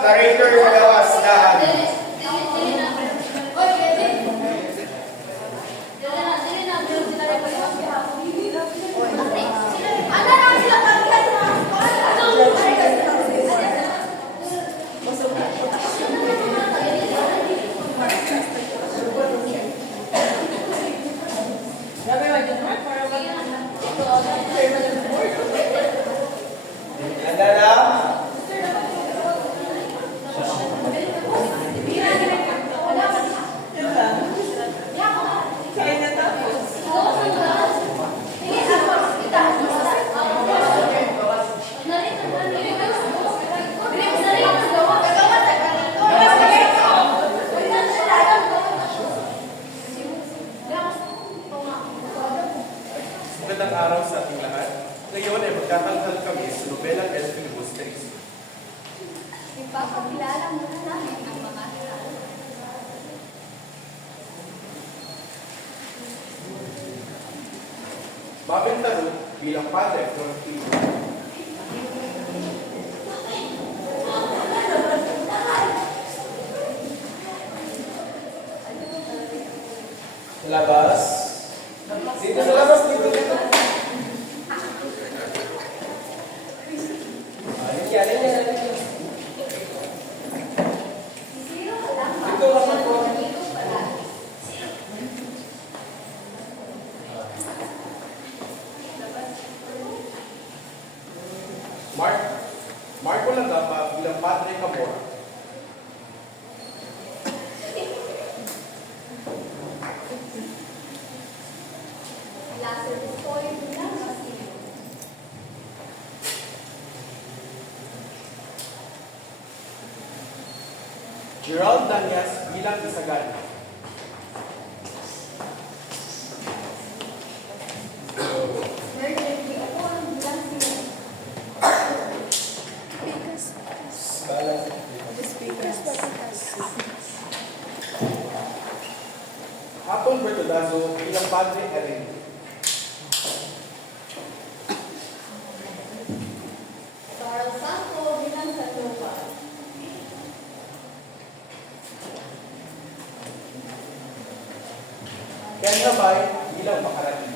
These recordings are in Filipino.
narrator na gawas dahan. Magandang araw sa ating lahat. Ngayon ay magtatanghal kami sa nobelang El Filibusterismo. Ipapakilala muna namin ang mga tao. Babel Tarut bilang Padre Florentino. Labas. Dito sa labas, dito. Marco Langapa bilang Padre Camora. Lazarus Poy bilang Basilio. Gerald Danyas bilang Isagani. Merlin Biapon bilang Simon. Hapon Bertolazo bilang Padre Erin. Carl Santo bilang Sandoval. Ken Rabay bilang Makarani.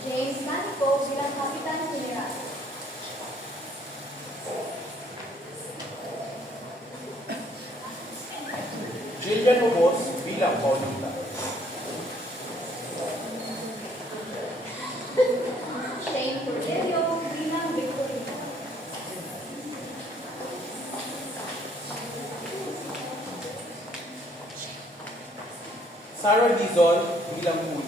James Manico bilang Kapitan General. Jillian Ubos bilang Paulita. Shane Cordelio bilang Victorino. Sarah Dizon bilang Uy.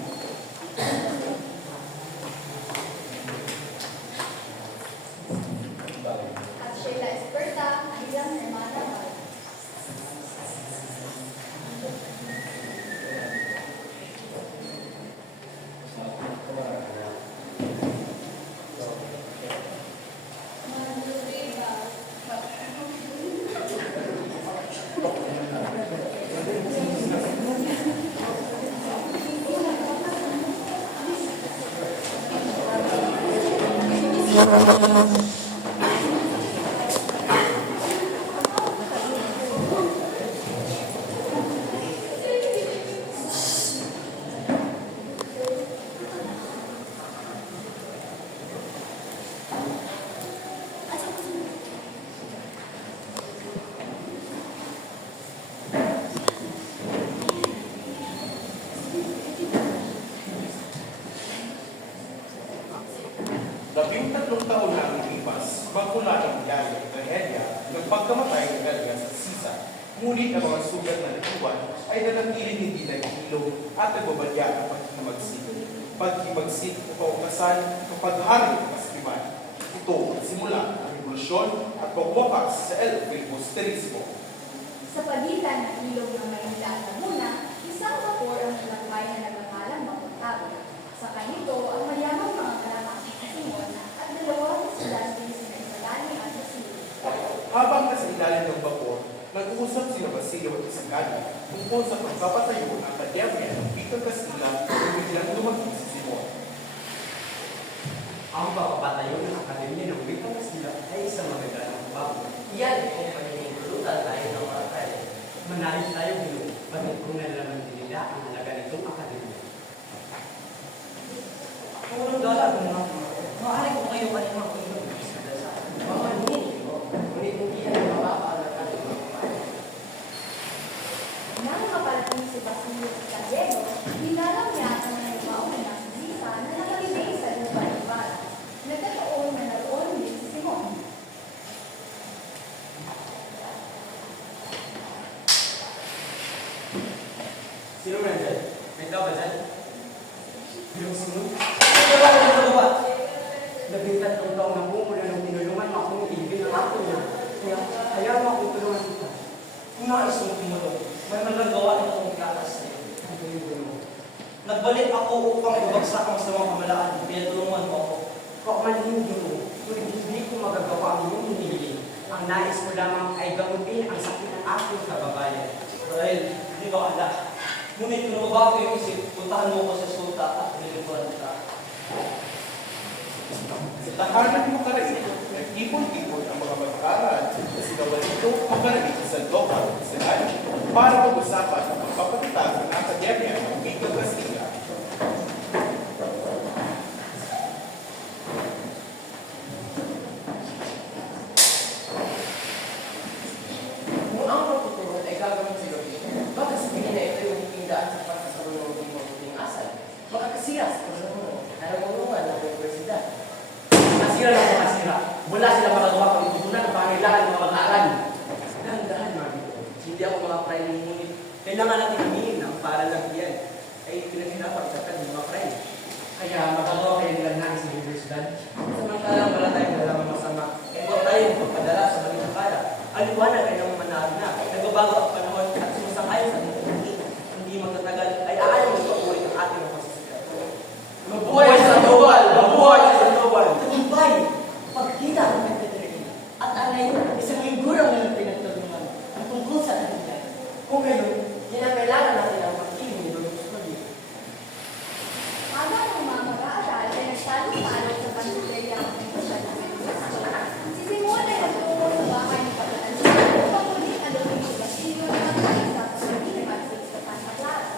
At Sheila Esperta bilang Hermana Val. Tatlong taon na ang lumipas, magmula ng biyahe ng trahedya ng pagkamatay ng Galia sa Sisa. Ngunit ang mga sugat na natiwan ay nanatiling hindi nag-ilog at nagbabadya ang paghimagsik o paukasan ng paghari ng kasakiman. Ito ang simula ng revolusyon at pagwakas sa El Filibusterismo. Sa pagitan ng ilog ng Maynila at Laguna, isang vapor ang nalakbay na nagangalang Mapuntabi. Sa kanito, ang mayamang mga kalapakit na Simon at dalawang estudyante sina Isagani at Basilio. Habang nasa ilalim ng vapor, nag-uusap sina Basilio at Isagani tungkol sa pagpapatayo ng akademya ng Peter Castilla na biglang dumating si Simon. kung nalalaman din nila ang halaga nitong akademya. Kung walang dala, maaari ko kayo kanina kung ito sa dasal. Mamanin ko, ngunit hindi yan mapapaalala ng mga kapatid. Nang maparating si Basilio sa Diego, hinalang niya ang nagmauna ng Sisa na nakalibay sa lupa ng Bara. Nagkataon na naroon din si Simon. Sino man dyan? May tao ba dyan? Yung sunod, Ano 13 taong na po mula nung tinulungan mo akong ibigin ang ako niya. Kaya ayaw mo akong tulungan kita. Kung nais mong tumulong, may magagawa na akong ikatas sa'yo. Ano yung gulo mo? Nagbalik ako upang ibagsak ang masamang kamalaan, kaya tulungan mo ako. Kung man hindi mo, ngunit hindi ko magagawa ang iyong hinihiling. Ang nais mo lamang ay gamutin ang sakit ng aking kababayan. Dahil hindi ko ala. Ngunit kung mabago yung isip, puntahan mo ko sa sulta at nilikuran kita. Sa tahanan mo karaig, nag-ipon-ipon ang mga mag-aaral na sinawa nito ang karaig sa lokal sa Lali para mag-usapan ang pagpapatatag ng akademya ng Wikang Kastila. Kung ang pagtutunan ay gagamit sa gabi, baka sabihin na ito yung pindaan sa pagkakaroon ng hindi mabuting asal. Makakasira sa pagkakaroon na nangulungan ng universidad. Masira lang mga sira. Wala sila magagawa pang itutunan ang pangailangan ng mga mag-aaral. Dahan-dahan, Marvin. Hindi ako mga prime ngunit. Kailangan natin aminin na ang para lang yan ay pinaghirapan sa ng mga prime. Kaya magagawa kayo nila nais sa universidad. Samantalang wala tayong nalaman masama. Kaya huwag tayong magpadala sa mga para. Ang liwanag ay naman manahal na. Nagbabago ang panahon at sumasang-ayon sa mga hindi magtatagal ay aayon ng pag-uwi ng ating mga sasakyan. Mabuhay sa global! Mabuhay sa global! Tagumpay, pagkita ng nagtatrain at alay isang ligurang na pinagtulungan ang tungkol sa kanila. Kung ngayon, kinakailangan natin ang pag-ibig ni Lord Muscoli. Habang ang mga mag-aaral ay nagtalo-talo sa pansikerya ng Iglesia ng Cristo, si Simon ay nagtungo sa bahay ng Pagkalansin upang muling alawin si Basilio na magkaisa sa pagkilimagsik sa Santa Clara.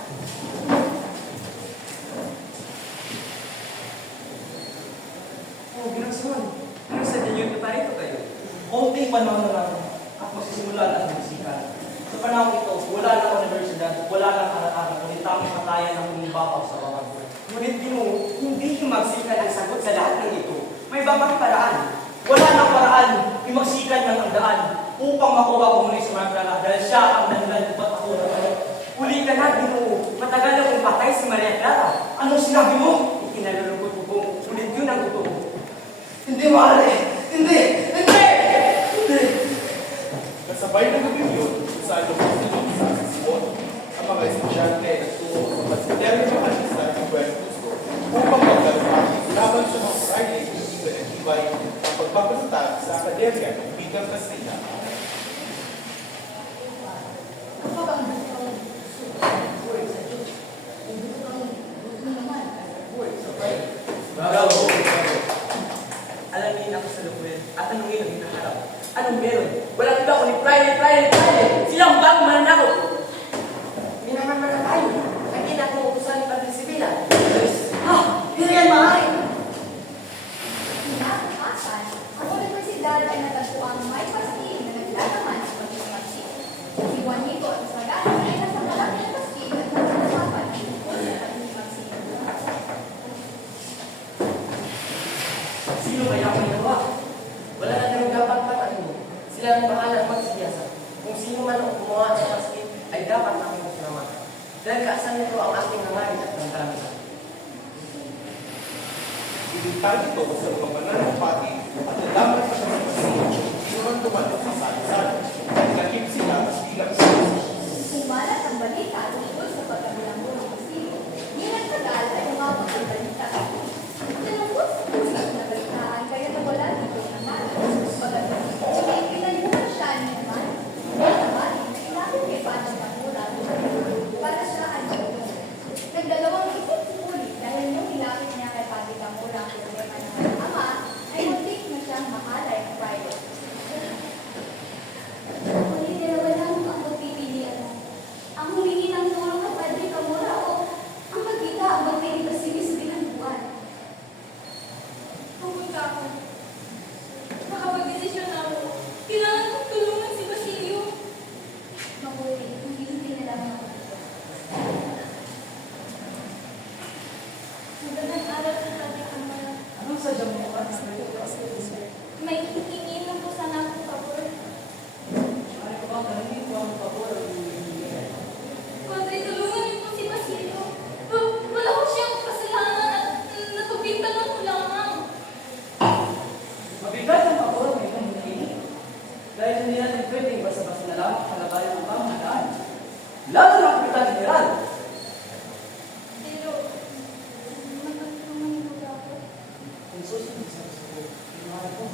Oh, Ginagsawan. Ano sa inyo pa rito kayo? Konting panahon na lang at magsisimula na ang musikan. Sa panahon ito, wala na ang universidad, wala na ang araw-araw, kundi tamang patayan ng bumibabaw sa bawat buwan. Ngunit di mo, hindi himagsikan ang sagot sa lahat ng ito. May babang paraan. Wala nang paraan, imagsikan ng ang daan upang makuha ko muli si Maria dahil siya ang dahilan ba't ako na Huli ka na, Ginoo. Matagal na kong patay si Maria Clara. Anong sinabi mo? Ikinalulungkot ko kung ulit yun ang totoo. Hindi maaari! Hindi! Hindi! Hindi! Kasabay ng gabi yun, saan lumang sa si Simon, ang mga estudyante ay nagtungo sa Basilian ng Mahalista ng Buen Gusto upang maglalapag laban sa mga Friday hindi ka nag-ibay ang pagpapasatag sa akademya ng Wikang Kastila. Kapag ang gusto Buhay sa Diyos. ang gusto naman, Buhay sa Pray. Bravo! Alamin ako sa lupuin at tanungin ang hinaharap. Anong meron? Walang iba kundi Friday! Silang bang mananakot? Minaman na tayo. Hindi natin utusan ni Padre Sibila. Hindi yan maaari. Kinakatasan, ang universidad ay natagpuan may pastig na naglalaman sa pagkakagsik. Si Juanito at Sagana ay nasa malaki ng pastig at nagsasapan ng tungkol sa pagkakagsik. Sino kaya ang nagawa? Wala na tayong dapat patain. Sila ang bahala magsiyasa. Kung sino man ang gumawa sa paskin, ay dapat namin masalamatan. Dahil kaasan nito ang ating nangarin at nangkaramihan. Ibintang ito sa mga mananampati at nalaman sa mga Basilio, hindi naman tumanong sa sali-sali. Nagkakip sila at bilang Kumalat ang balita tungkol sa pagkabilanggo ng Basilio. Di nagtagal ay umabot ang balita. Tinungkol sa pusat na balitaan kaya nawala dito ng malas. Pagkatapos, pinalimutan siya ni naman. Naman, ilapit kay Padre Camura para siya ay tulong. Nagdalawang isip si Puli dahil nung ilapit niya kay Padre Camura ang problema ng kanyang ama, ay muntik na siyang makalay ng Friday. Ngunit dalawa lang ang pagpipilian mo. Ang humingi ng Magandang araw sa ating ama. Anong sadya mo ka? May hihingin lang po sana akong pabor. Ano ka ba? Tanungin ko ang pabor. Padre, tulungan niyo po si Basilio. Wala ko siyang kasalanan at natubitan ko lamang. Mabigat ang pabor ng itong hihingin. Dahil hindi natin pwedeng basta-basta na lang kalabayan ang pamahalaan. Lalo na ang Kapitan General. Pero, matutulungan niyo po ako. Kung susunod sa gusto ko, inuhan ko.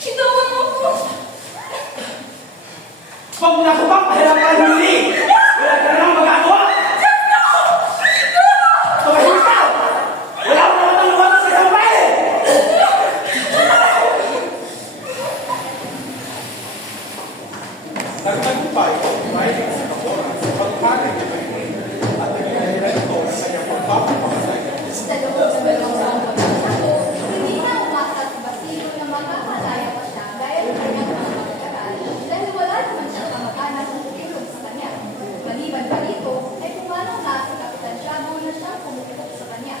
Itawan mo po! Huwag mo na ko bang pahirapan muli! Wala ka nang magagawa! Tumahimik ka! Wala mo naman ang luwag sa isang bayan! Nagtagumpay ang Friday sa Kapora sa paghanay ni Maylin at naging ito sa kanyang pagpapamatay. Sa loob sa dalawang taong pagkakataon, hindi na umasa si Basilio na makakalaya pa siya gaya ng kanyang mga pagkagal dahil wala naman siyang kamag-anak na tumulong sa kanya. Maliban pa rito, ay pumanong na si Kapitan Tiago na siyang pumupukok sa kanya.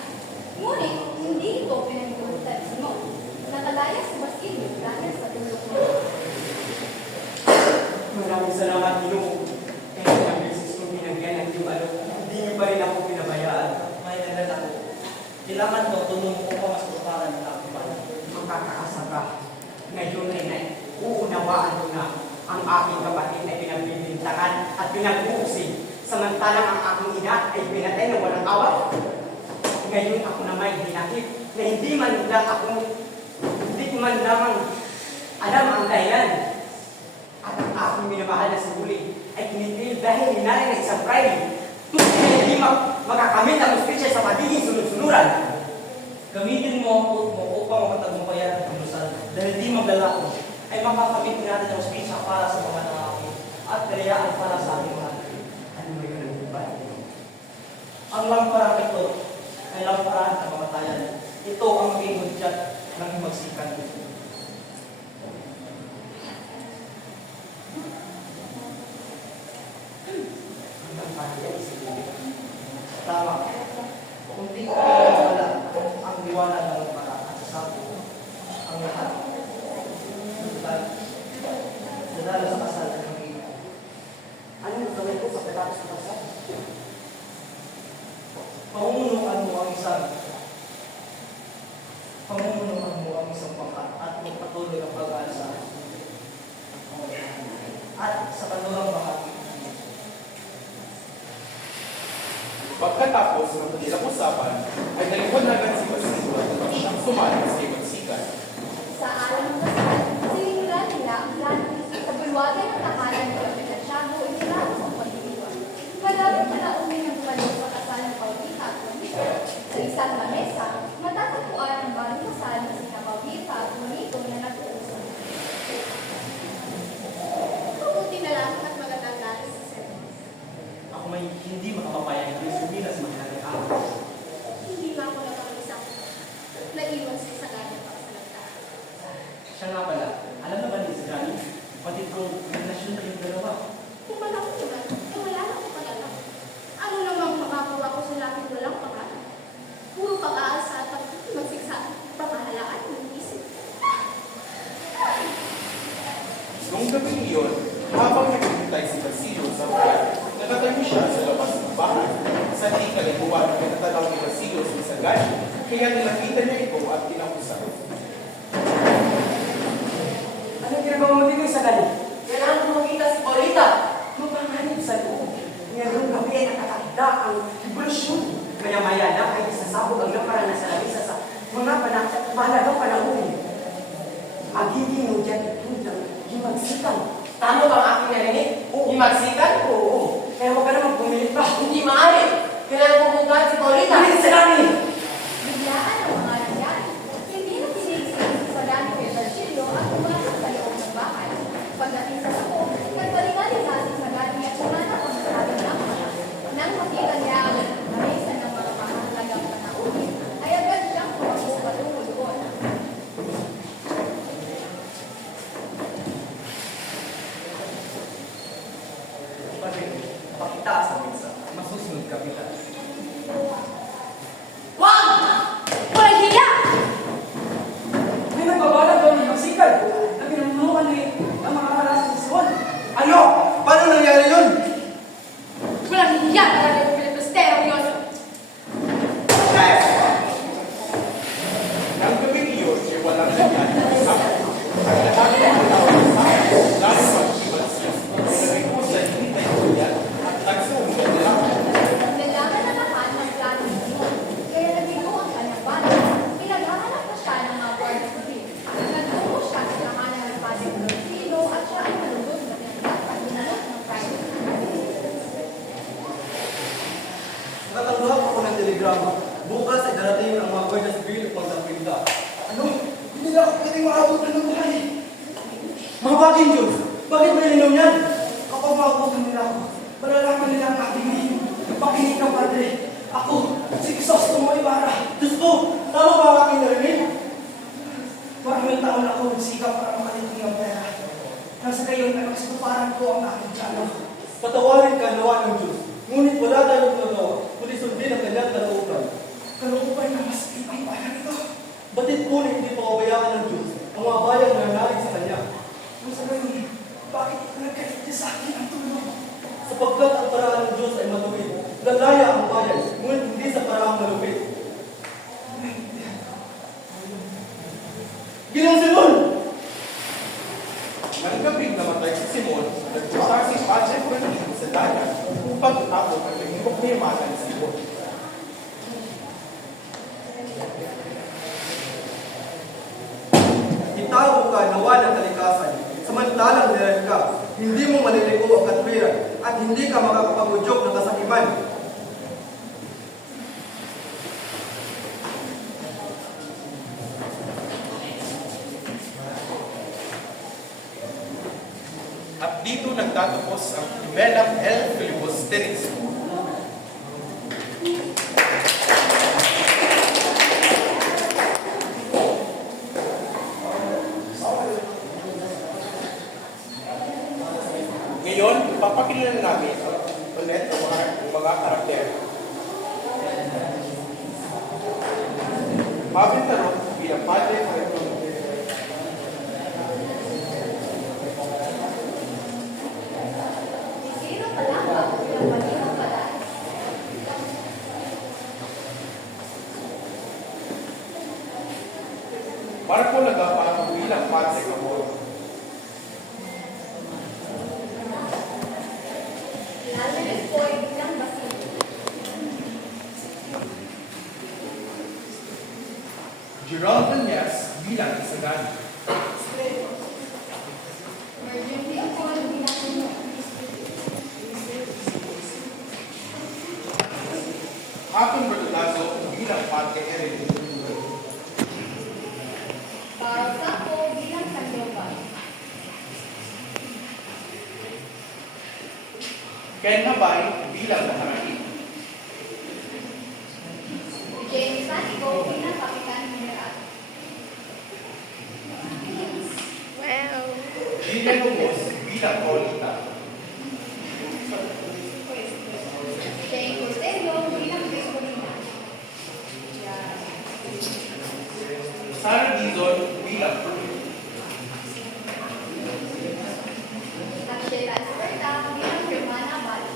Ngunit, hindi ito pinagulutan ni Simon. Nakalaya si Basilio dahil sa tulong mo. Maraming salamat, Ginoo. Kahit ilang beses kong binagyan ang iyong hindi niyo pa rin ako pinabayaan. May nagdala ko. Kailangan mo tulong ko pa mas tuparan ng takupan. Makakaasa ka. Ngayon ay uunawaan ko na ang aking kapatid ay pinagbibintangan at pinag-uusig, samantalang ang aking ina ay pinatay na walang awa. Ngayon ako na may hinakit na hindi ko man lamang alam ang dahilan. At ang aking minamahal na si Huli ay kinitil dahil hinari ng isang Friday. Tunay na hindi makakamit ang uspisya sa pagiging sunod-sunuran. Gamitin mo ang puot mo upang matagumpayan ang lusan. Dahil di maglalako ay makakamit natin ang spisa para sa mga nakakit at kalayaan para sa ating mga. Ano mo yun ang iba? Ang lamparang ito ay lamparang ng kamatayan. Ito ang maging hudyat ng himagsikan. Hanggang pahaya isipin. Tama. Kung di ka wala ang liwanag ng lampara at sasapo ang lahat. Nadala sa kasal ng mga Anong gawin ko sa pagkatapos ng kasal? Pamumunuan mo ang isang pangkat at magpatuloy ang pag-aalsa. At sa kanulang bahagi, Pagkatapos ng kanilang usapan, ay naliwanagan si Basilio at nang siyang sumali sa ibagsikan. Sa araw ng kasal, sinimula nila ang plano sa bulwagan ng tahanan ni Kapitan Tiago ay nilaro ang pagdiriwang. Malapit na naumin ang bumalik sa kasal ng Paulita at Juanito. Sa isang lamesa, matatagpuan ang bagong kasal na sina Paulita at Juanito na nag-uusap. Mabuti na lang at magandang nais sa sermon. ako may hindi makapapayag na sumilas maghanay araw. Hindi ba ako nakakisa? Naiwan sa sagana para sa lantaran. Siya nga pala, alam na ba ni Sagani? Kapatid ko, relasyon kayong dalawa. Kung wala ko naman, wala na ako pag-alam. Ano namang makakawa ko sa lapit walang pangalan? Puro pag-aasa at magsiksa, pamahalaan ng isip. Noong gabi iyon, habang naghihintay si Basilio sa bayan, nakatayo siya sa labas ng bahay. Sa di kaliguan, pinatanaw ni Basilio si Sagani, kaya nilapitan niya ito at kinausap. Anong ginagawa mo dito sa kanya? Kailangan ko makita si Paulita. Mapanganib sa loob. Ngayong gabi ay nakakita ang revolusyon. Maya-maya lang ay isasabog ang lamparan na sa lamisa sa mga mahalagang panahon. Magiging hudyat ito ng himagsikan. Tama ba ang aking narinig? Himagsikan? Oo. Kaya huwag ka naman pumilit pa. Hindi maaari. Kailangan ko pupuntahan si Paulita. Pumilit sa kami! Biglaan ang mga nangyari. Hindi na tinigilan si Sagani kay Virgilio at pumasok sa loob ng bahay. Pagdating sa sako, nagbalinganiga si Sagani at pumanap ang masabi ng mga. Nang makita niya ang mesa ng mga mahalagang panauhin, ay agad siyang tumakbo patungo doon. Bakit? Pakitaas ang minsa. Masusunod kapitan. telegrama. Bukas ay darating ang mga Guardia Civil upang dampin ka. Ano? Hindi na ako pwedeng maabot ng buhay. Mga baging Diyos, bakit mo ininom yan? Kapag maabutan nila ako, malalaman nila ang ating name. Pakinig ng padre. Ako, si Crisostomo Ibarra. Diyos ko, tama ba ang aking narinig? Maraming taon ako nagsikap para makalimutin ng pera. Nasa gayon ay magsutuparan ko ang aking tiyano. Patawarin ka nawa ng Diyos. Ngunit wala tayong nagawa, kundi sundin ang kanyang kalooban. Kalooban na mas ang bayan ito. Batid ko na hindi pababayaan ng Diyos ang mga bayang nananalig sa Kanya. Kung sa gayon, bakit nagkalit niya sa akin ang tulong? Sapagkat ang paraan ng Diyos ay matuwid. Lalaya ang bayan, ngunit hindi sa paraang malupit. Ginong Simon! Nang gabing namatay si Simon, nagpunta si Padre Francisco sa dagat upang tapos ang naging kayamanan ni Simon. Itago ka nawa ng kalikasan, samantalang nilan ka, hindi mo maliligo ang katwiran, at hindi ka makakapagudyok ng kasakiman. At dito nagtatapos ang Velam L. Filibusteris. Ngayon, papakilala namin ulit ang mga karakter. Mabin Tarot bilang Padre Francisco. Sino Palangga bilang Malinaw Palas. Marco Lagapa bilang Padre Amor. Lazarus Boy bilang Basil. Jerome Banyas bilang Isagani. Emergency Paul bilang Puno. Hapon Bertolazo bilang Padre Eric. Carl Saco bilang Sandoval. Ken Habay bilang Naharani. James Sanico bilang Kapitan General. Gillian Lumos bilang Paulita. Jane Cortelo bilang Vespolina. Sarah Dizon bilang Puri. At Sheila Esperta bilang Germana Bali.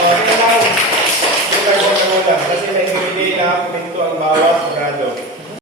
Ito na